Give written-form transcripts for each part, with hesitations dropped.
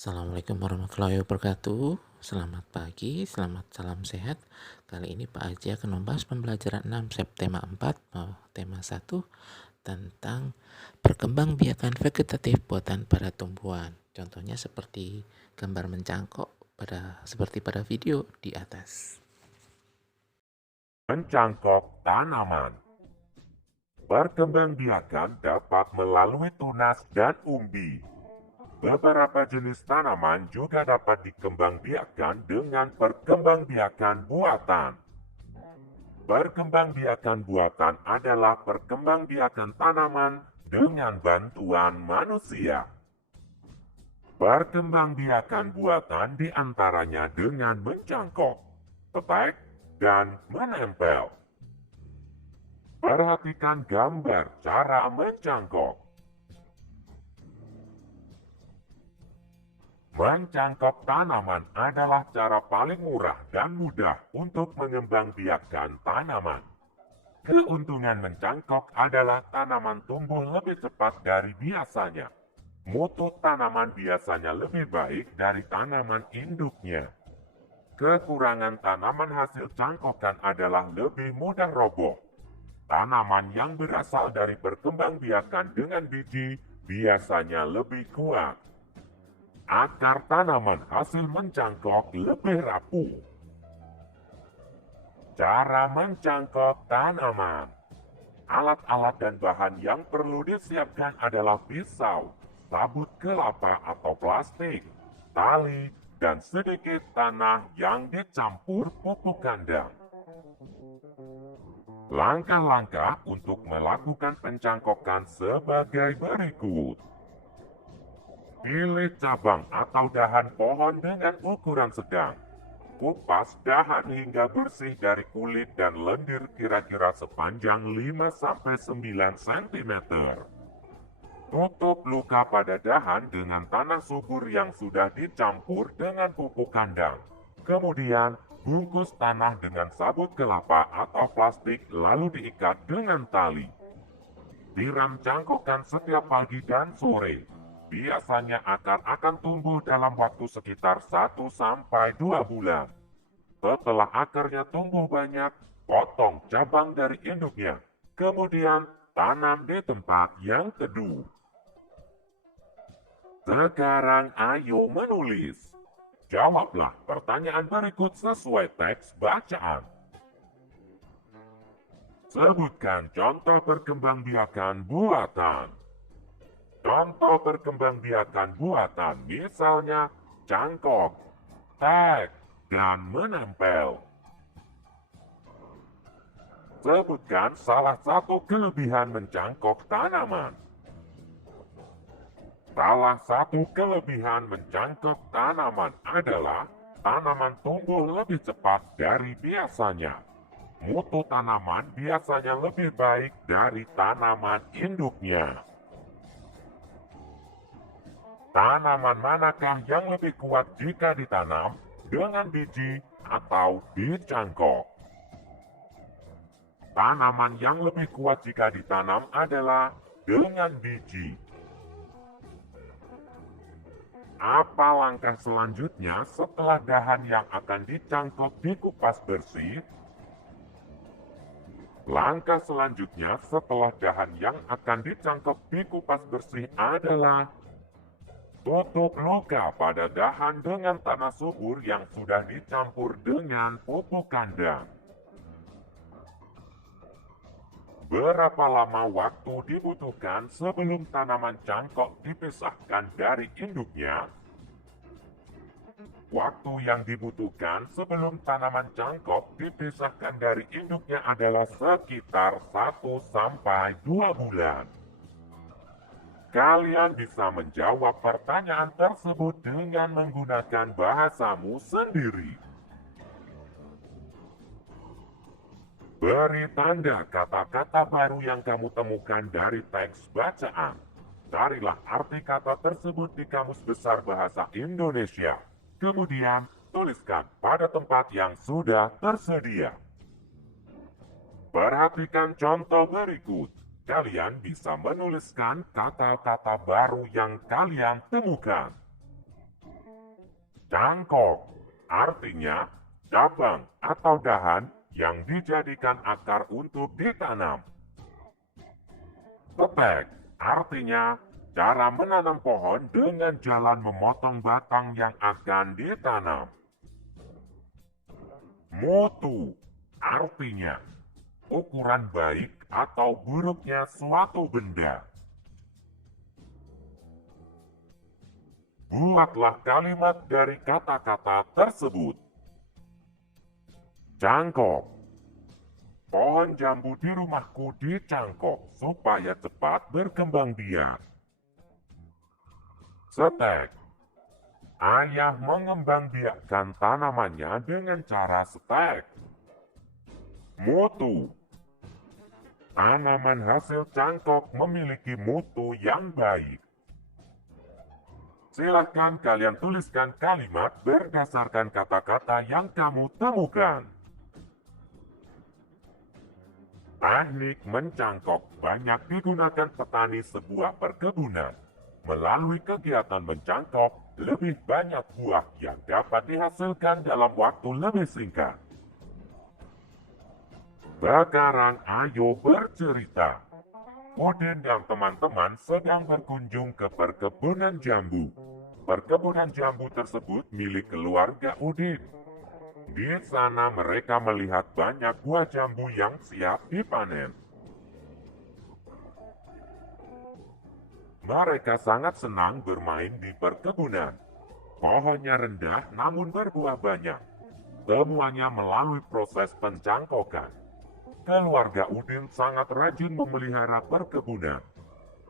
Assalamualaikum warahmatullahi wabarakatuh. Selamat pagi, selamat salam sehat. Kali ini Pak Haji akan membahas pembelajaran 6 Septema 4, tema 1 tentang perkembangbiakan vegetatif buatan pada tumbuhan. Contohnya seperti gambar mencangkok seperti pada video di atas. Mencangkok tanaman. Perkembangbiakan dapat melalui tunas dan umbi. Beberapa jenis tanaman juga dapat dikembangbiakan dengan perkembangbiakan buatan. Perkembangbiakan buatan adalah perkembangbiakan tanaman dengan bantuan manusia. Perkembangbiakan buatan diantaranya dengan mencangkok, petek, dan menempel. Perhatikan gambar cara mencangkok. Mencangkok tanaman adalah cara paling murah dan mudah untuk mengembangbiakan tanaman. Keuntungan mencangkok adalah tanaman tumbuh lebih cepat dari biasanya. Mutu tanaman biasanya lebih baik dari tanaman induknya. Kekurangan tanaman hasil cangkokan adalah lebih mudah roboh. Tanaman yang berasal dari perkembangbiakan dengan biji biasanya lebih kuat. Akar tanaman hasil mencangkok lebih rapuh. Cara mencangkok tanaman. Alat-alat dan bahan yang perlu disiapkan adalah pisau, sabut kelapa atau plastik, tali, dan sedikit tanah yang dicampur pupuk kandang. Langkah-langkah untuk melakukan pencangkokan sebagai berikut. Pilih cabang atau dahan pohon dengan ukuran sedang. Kupas dahan hingga bersih dari kulit dan lendir kira-kira sepanjang 5-9 cm. Tutup luka pada dahan dengan tanah subur yang sudah dicampur dengan pupuk kandang. Kemudian, bungkus tanah dengan sabut kelapa atau plastik lalu diikat dengan tali. Siram cangkokan setiap pagi dan sore. Biasanya akar akan tumbuh dalam waktu sekitar 1-2 bulan. Setelah akarnya tumbuh banyak, potong cabang dari induknya. Kemudian tanam di tempat yang teduh. Sekarang ayo menulis. Jawablah pertanyaan berikut sesuai teks bacaan. Sebutkan contoh perkembangbiakan buatan. Contoh perkembangbiakan buatan misalnya cangkok, tag, dan menempel. Sebutkan salah satu kelebihan mencangkok tanaman. Salah satu kelebihan mencangkok tanaman adalah tanaman tumbuh lebih cepat dari biasanya. Mutu tanaman biasanya lebih baik dari tanaman induknya. Tanaman manakah yang lebih kuat jika ditanam dengan biji atau dicangkok? Tanaman yang lebih kuat jika ditanam adalah dengan biji. Apa langkah selanjutnya setelah dahan yang akan dicangkok dikupas bersih? Langkah selanjutnya setelah dahan yang akan dicangkok dikupas bersih adalah tutup luka pada dahan dengan tanah subur yang sudah dicampur dengan pupuk kandang. Berapa lama waktu dibutuhkan sebelum tanaman cangkok dipisahkan dari induknya? Waktu yang dibutuhkan sebelum tanaman cangkok dipisahkan dari induknya adalah sekitar 1-2 bulan. Kalian bisa menjawab pertanyaan tersebut dengan menggunakan bahasamu sendiri. Beri tanda kata-kata baru yang kamu temukan dari teks bacaan. Carilah arti kata tersebut di Kamus Besar Bahasa Indonesia. Kemudian, tuliskan pada tempat yang sudah tersedia. Perhatikan contoh berikut. Kalian bisa menuliskan kata-kata baru yang kalian temukan. Cangkok artinya cabang atau dahan yang dijadikan akar untuk ditanam. Petek artinya cara menanam pohon dengan jalan memotong batang yang akan ditanam. Mutu artinya ukuran baik atau buruknya suatu benda. Buatlah kalimat dari kata-kata tersebut. Cangkok. Pohon jambu di rumahku dicangkok supaya cepat berkembang biak. Setek. Ayah mengembangbiakkan tanamannya dengan cara setek. Mutu. Tanaman hasil cangkok memiliki mutu yang baik. Silakan kalian tuliskan kalimat berdasarkan kata-kata yang kamu temukan. Teknik mencangkok banyak digunakan petani sebuah perkebunan. Melalui kegiatan mencangkok, lebih banyak buah yang dapat dihasilkan dalam waktu lebih singkat. Sekarang ayo bercerita. Udin dan teman-teman sedang berkunjung ke perkebunan jambu. Perkebunan jambu tersebut milik keluarga Udin. Di sana mereka melihat banyak buah jambu yang siap dipanen. Mereka sangat senang bermain di perkebunan. Pohonnya rendah namun berbuah banyak. Semuanya melalui proses pencangkokan. Keluarga Udin sangat rajin memelihara perkebunan.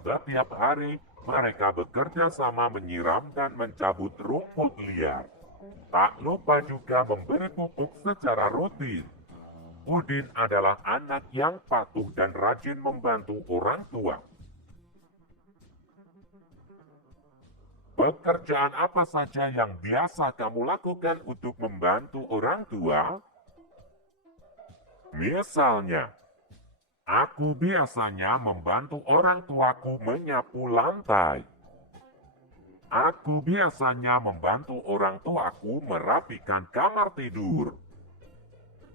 Setiap hari mereka bekerja sama menyiram dan mencabut rumput liar. Tak lupa juga memberi pupuk secara rutin. Udin adalah anak yang patuh dan rajin membantu orang tua. Pekerjaan apa saja yang biasa kamu lakukan untuk membantu orang tua? Misalnya, aku biasanya membantu orang tuaku menyapu lantai. Aku biasanya membantu orang tuaku merapikan kamar tidur.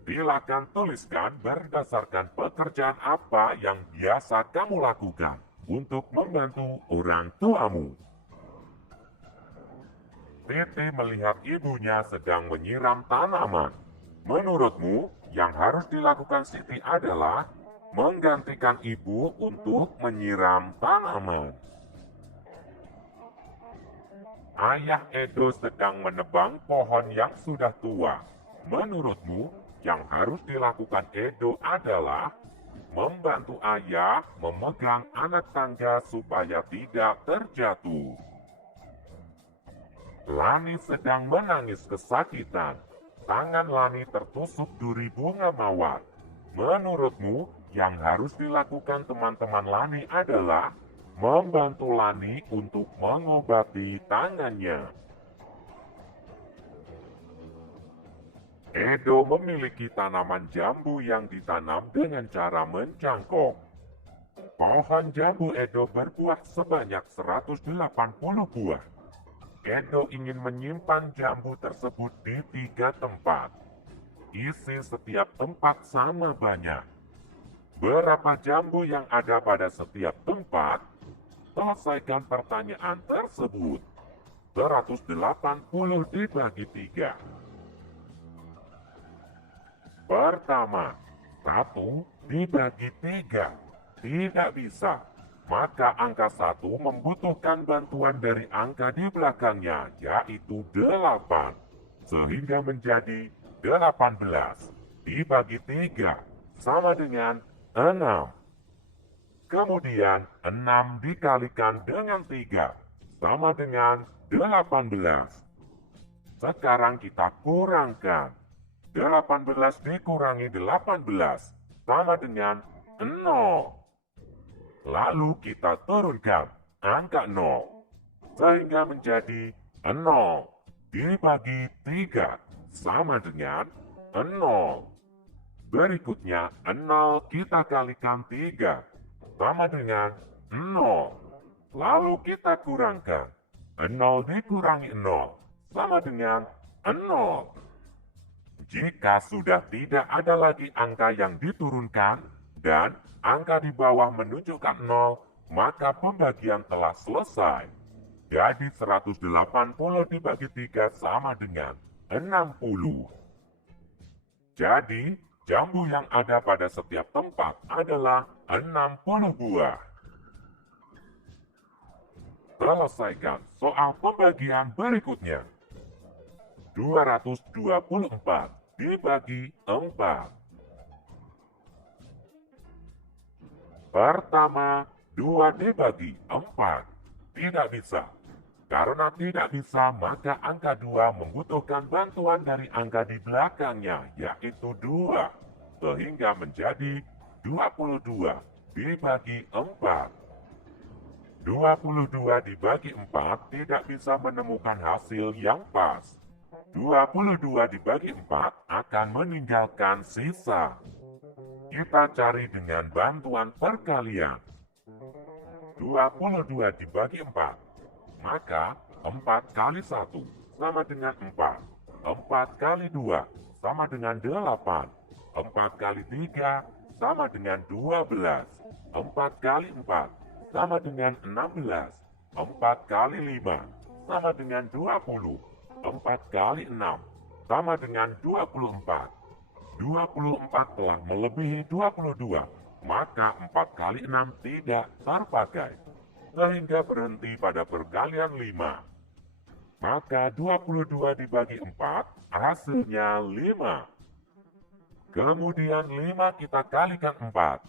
Silakan tuliskan berdasarkan pekerjaan apa yang biasa kamu lakukan untuk membantu orang tuamu. Titi melihat ibunya sedang menyiram tanaman. Menurutmu, yang harus dilakukan Siti adalah menggantikan ibu untuk menyiram tanaman. Ayah Edo sedang menebang pohon yang sudah tua. Menurutmu, yang harus dilakukan Edo adalah membantu ayah memegang anak tangga supaya tidak terjatuh. Lani sedang menangis kesakitan. Tangan Lani tertusuk duri bunga mawar. Menurutmu, yang harus dilakukan teman-teman Lani adalah membantu Lani untuk mengobati tangannya. Edo memiliki tanaman jambu yang ditanam dengan cara mencangkok. Pohon jambu Edo berbuah sebanyak 180 buah. Edo ingin menyimpan jambu tersebut di 3 tempat. Isi setiap tempat sama banyak. Berapa jambu yang ada pada setiap tempat? Selesaikan pertanyaan tersebut. 180 dibagi 3. Pertama, 1 dibagi 3. Tidak bisa. Maka angka 1 membutuhkan bantuan dari angka di belakangnya, yaitu 8. Sehingga menjadi 18 dibagi 3 sama dengan 6. Kemudian 6 dikalikan dengan 3 sama dengan 18. Sekarang kita kurangkan. 18 dikurangi 18 sama dengan 0. Lalu kita turunkan angka 0 sehingga menjadi 0 dibagi 3 sama dengan 0. Berikutnya 0 kita kalikan 3 sama dengan 0. Lalu kita kurangkan. 0 dikurangi 0 sama dengan 0. Jika sudah tidak ada lagi angka yang diturunkan dan angka di bawah menunjukkan 0, maka pembagian telah selesai. Jadi 180 dibagi 3 sama dengan 60. Jadi, jambu yang ada pada setiap tempat adalah 60 buah. Selesaikan soal pembagian berikutnya. 224 dibagi 4. Pertama, 2 dibagi 4. Tidak bisa. Karena tidak bisa, maka angka 2 membutuhkan bantuan dari angka di belakangnya, yaitu 2. Sehingga menjadi 22 dibagi 4. 22 dibagi 4 tidak bisa menemukan hasil yang pas. 22 dibagi 4 akan meninggalkan sisa. Kita cari dengan bantuan perkalian. 22 dibagi 4. Maka 4 kali 1 sama dengan 4. 4 kali 2 sama dengan 8. 4 kali 3 sama dengan 12. 4 kali 4 sama dengan 16. 4 kali 5 sama dengan 20. 4 kali 6 sama dengan 24. 24 telah melebihi 22, maka 4 kali 6 tidak terpakai, sehingga berhenti pada perkalian 5. Maka 22 dibagi 4 hasilnya 5. Kemudian 5 kita kalikan 4,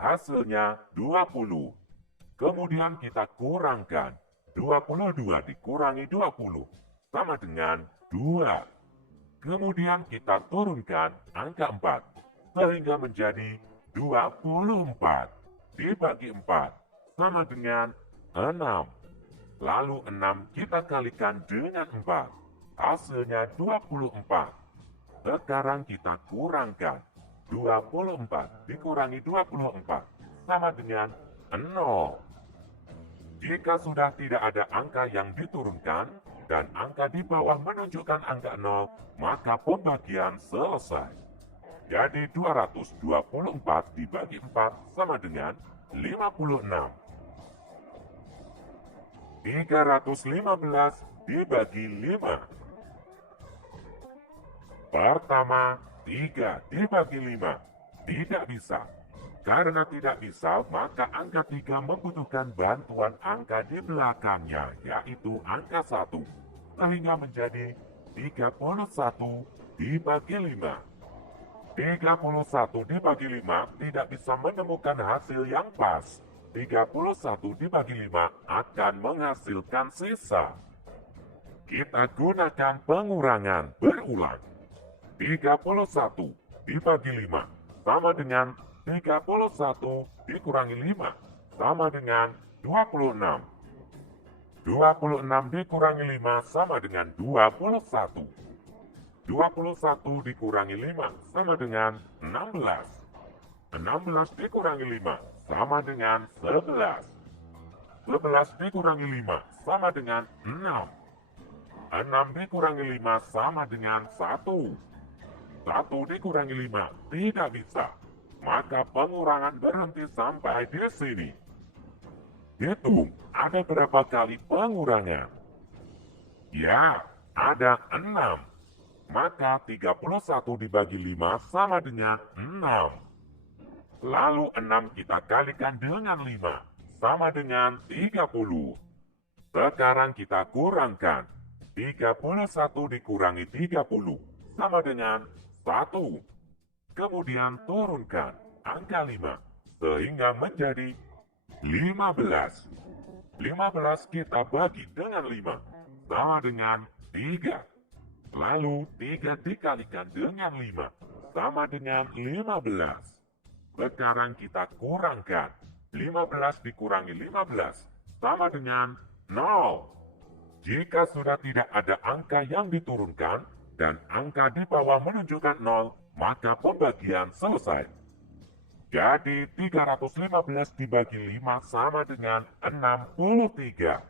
hasilnya 20. Kemudian kita kurangkan, 22 dikurangi 20 sama dengan 2. Kemudian kita turunkan angka 4, sehingga menjadi 24 dibagi 4 sama dengan 6. Lalu 6 kita kalikan dengan 4, hasilnya 24. Sekarang kita kurangkan, 24 dikurangi 24 sama dengan 0. Jika sudah tidak ada angka yang diturunkan, dan angka di bawah menunjukkan angka 0, maka pembagian selesai. Jadi 224 dibagi 4 sama dengan 56. 315 dibagi 5. Pertama, 3 dibagi 5. Tidak bisa. Karena tidak bisa, maka angka 3 membutuhkan bantuan angka di belakangnya, yaitu angka 1. Sehingga menjadi 31 dibagi 5. 31 dibagi 5 tidak bisa menemukan hasil yang pas. 31 dibagi 5 akan menghasilkan sisa. Kita gunakan pengurangan berulang. 31 dibagi 5 sama dengan 31 dikurangi 5 sama dengan 26. 26 dikurangi 5 sama dengan 21. 21 dikurangi 5 sama dengan 16. 16 dikurangi 5 sama dengan 11. 11 dikurangi 5 sama dengan 6. 6 dikurangi 5 sama dengan 1. 1 dikurangi 5 tidak bisa. Maka pengurangan berhenti sampai di sini. Hitung, ada berapa kali pengurangan? Ya, ada 6. Maka 31 dibagi 5 sama dengan 6. Lalu 6 kita kalikan dengan 5, sama dengan 30. Sekarang kita kurangkan. 31 dikurangi 30, sama dengan 1. Kemudian turunkan angka 5, sehingga menjadi 15. 15 kita bagi dengan 5, sama dengan 3. Lalu 3 dikalikan dengan 5, sama dengan 15. Sekarang kita kurangkan. 15 dikurangi 15, sama dengan 0. Jika sudah tidak ada angka yang diturunkan, dan angka di bawah menunjukkan 0, maka pembagian selesai. Jadi 315 dibagi 5 sama dengan 63.